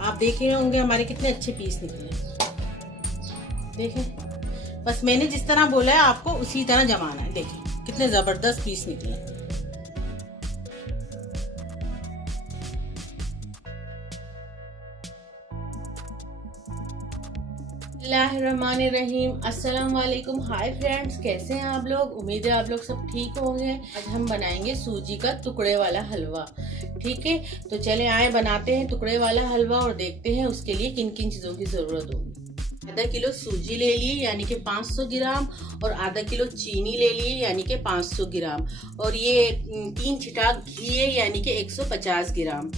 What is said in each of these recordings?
आप देख रहे होंगे हमारे कितने अच्छे पीस निकले। देखें, बस मैंने जिस तरह बोला है आपको उसी तरह जमाना है। देखिए कितने जबरदस्त पीस निकले। बिस्मिल्लाहिर्रहमानिर्रहीम, अस्सलाम वालेकुम। हाय फ्रेंड्स, कैसे हैं आप लोग? उम्मीद है आप लोग सब ठीक होंगे। आज हम बनाएंगे सूजी का टुकड़े वाला हलवा। ठीक है, तो चले आए बनाते हैं टुकड़े वाला हलवा और देखते हैं उसके लिए किन किन चीज़ों की ज़रूरत होगी। आधा किलो सूजी ले लिए यानी कि 500 ग्राम, और आधा किलो चीनी ले लिए यानी कि 500 ग्राम, और ये 3 छिटाक घी है यानी कि 150 ग्राम।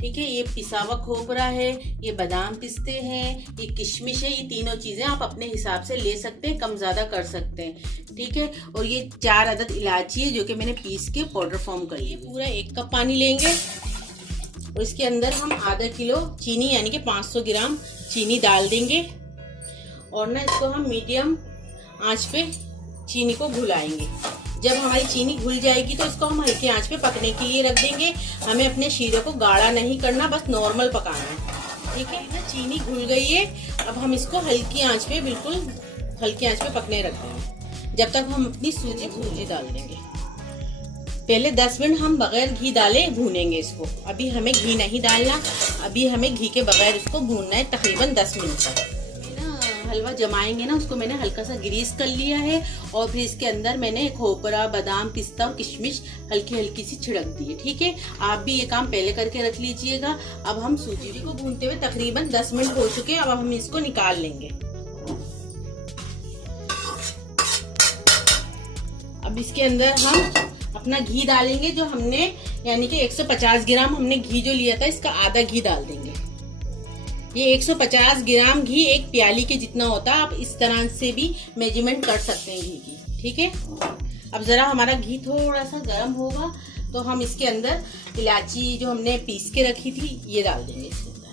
ठीक है, ये पिसा हुआ खोपरा है, ये बादाम पिस्ते हैं, ये किशमिश है। ये तीनों चीजें आप अपने हिसाब से ले सकते हैं, कम ज्यादा कर सकते हैं। ठीक है, और ये 4 अदद इलायची है जो कि मैंने पीस के पाउडर फॉर्म कर ली। पूरा 1 कप पानी लेंगे और इसके अंदर हम आधा किलो चीनी यानी कि 500 ग्राम चीनी डाल देंगे, और ना इसको हम मीडियम आंच पे चीनी को घुलाएंगे। जब हमारी चीनी घुल जाएगी तो इसको हम हल्की आंच पे पकने के लिए रख देंगे। हमें अपने शीरे को गाढ़ा नहीं करना, बस नॉर्मल पकाना है। ठीक है ना, चीनी घुल गई है। अब हम इसको हल्की आंच पे, बिल्कुल हल्की आंच पे पकने रख देंगे जब तक हम अपनी सूजी डाल देंगे। पहले 10 मिनट हम बगैर घी डाले भूनेंगे इसको। अभी हमें घी नहीं डालना, अभी हमें घी के बगैर इसको भूनना है तकरीबन 10 मिनट तक। हलवा जमाएंगे ना, उसको मैंने हल्का सा ग्रीस कर लिया है, और फिर इसके अंदर मैंने खोपरा, बादाम, पिस्ता और किशमिश हल्की हल्की सी छिड़क दी है। ठीक है, आप भी ये काम पहले करके रख लीजिएगा। अब हम सूजी को भूनते हुए तकरीबन 10 मिनट हो चुके हैं। अब हम इसको निकाल लेंगे। अब इसके अंदर हम अपना घी डालेंगे जो हमने, यानी कि 150 ग्राम हमने घी जो लिया था, इसका आधा घी डाल देंगे। ये 150 ग्राम घी एक प्याली के जितना होता है। आप इस तरह से भी मेजरमेंट कर सकते हैं घी की। ठीक है, अब जरा हमारा घी थोड़ा सा गर्म होगा तो हम इसके अंदर इलायची जो हमने पीस के रखी थी ये डाल देंगे इसके अंदर,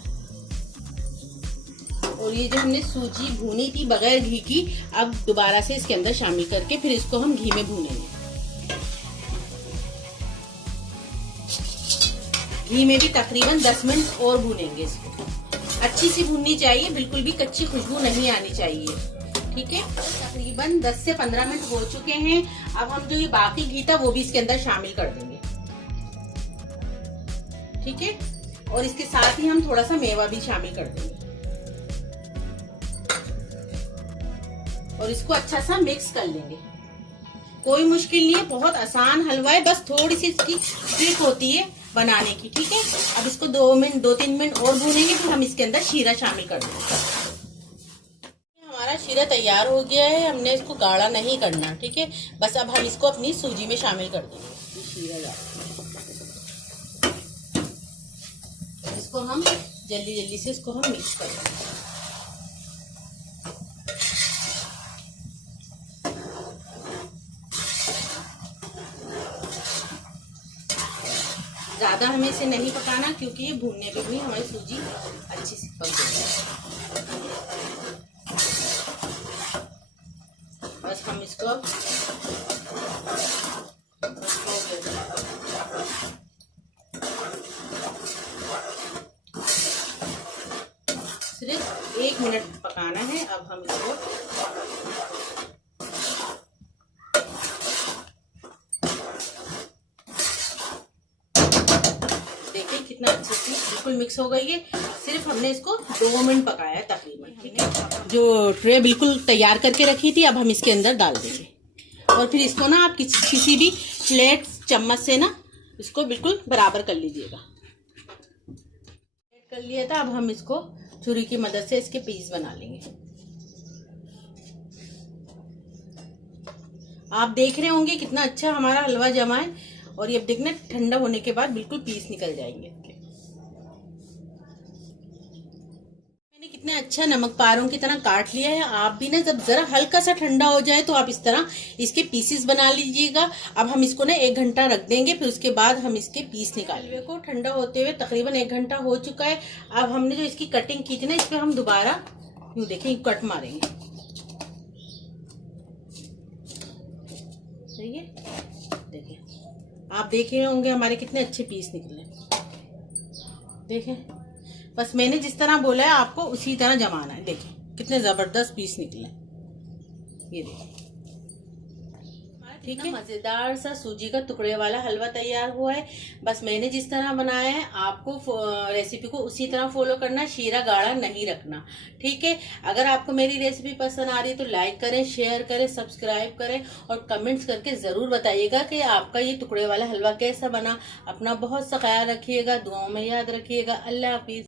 और ये जो हमने सूजी भूनी थी बगैर घी की, अब दोबारा से इसके अंदर शामिल करके फिर इसको हम घी में भूनेंगे। घी में भी तकरीबन 10 मिनट और भूनेंगे इसको। अच्छी सी भूननी चाहिए, बिल्कुल भी कच्ची खुशबू नहीं आनी चाहिए। ठीक है, तकरीबन 10 से 15 मिनट हो चुके हैं। अब हम जो ये बाकी घी था वो भी इसके अंदर शामिल कर देंगे। ठीक है, और इसके साथ ही हम थोड़ा सा मेवा भी शामिल कर देंगे, और इसको अच्छा सा मिक्स कर लेंगे। कोई मुश्किल नहीं है, बहुत आसान हलवा है, बस थोड़ी सी इसकी ट्रिक होती है बनाने की। ठीक है, अब इसको 2-3 मिनट और भूनेंगे, फिर हम इसके अंदर शीरा शामिल कर देंगे। हमारा शीरा तैयार हो गया है, हमने इसको गाढ़ा नहीं करना। ठीक है, बस अब हम इसको अपनी सूजी में शामिल कर देंगे। शीरा डाल, इसको हम जल्दी जल्दी से इसको हम मिक्स कर देंगे। ज्यादा हमें इसे नहीं पकाना, क्योंकि ये भूनने पे भी हमारी सूजी अच्छी सी पक जाएगी। बस हम इसको सिर्फ 1 मिनट पकाना है। अब हम इसको कितना अच्छे से बिल्कुल मिक्स हो गई है। सिर्फ हमने इसको 2 मिनट पकाया है तकरीबन। ठीक है, जो ट्रे बिल्कुल तैयार करके रखी थी अब हम इसके अंदर डाल देंगे, और फिर इसको ना आप किसी भी फ्लैट चम्मच से ना इसको बिल्कुल बराबर कर लीजिएगा। कर लिया था, अब हम इसको छुरी की मदद से इसके पीस बना लेंगे। आप देख रहे होंगे कितना अच्छा हमारा हलवा जमा है, और ये देखना ठंडा होने के बाद बिल्कुल पीस निकल जाएंगे। मैंने कितने अच्छा नमक पारों की तरह काट लिया है। आप भी ना जब जरा हल्का सा ठंडा हो जाए तो आप इस तरह इसके पीसेस बना लीजिएगा। अब हम इसको ना 1 घंटा रख देंगे, फिर उसके बाद हम इसके पीस निकालेंगे। को ठंडा होते हुए तकरीबन 1 घंटा हो चुका है। अब हमने जो इसकी कटिंग की थी ना, इस पर हम दोबारा यूं देखें कट मारेंगे। सही है, देखिए आप देख रहे होंगे हमारे कितने अच्छे पीस निकले। देखें, बस मैंने जिस तरह बोला है आपको उसी तरह जमाना है। देखिए कितने जबरदस्त पीस निकले, ये देखिए। ठीक है, मजेदार सा सूजी का टुकड़े वाला हलवा तैयार हुआ है। बस मैंने जिस तरह बनाया है आपको रेसिपी को उसी तरह फॉलो करना, शीरा गाढ़ा नहीं रखना। ठीक है, अगर आपको मेरी रेसिपी पसंद आ रही है तो लाइक करें, शेयर करें, सब्सक्राइब करें और कमेंट्स करके जरूर बताइएगा कि आपका ये टुकड़े वाला हलवा कैसा बना। अपना बहुत सा ख्याल रखिएगा, दुआओं में याद रखिएगा। अल्लाह हाफिज।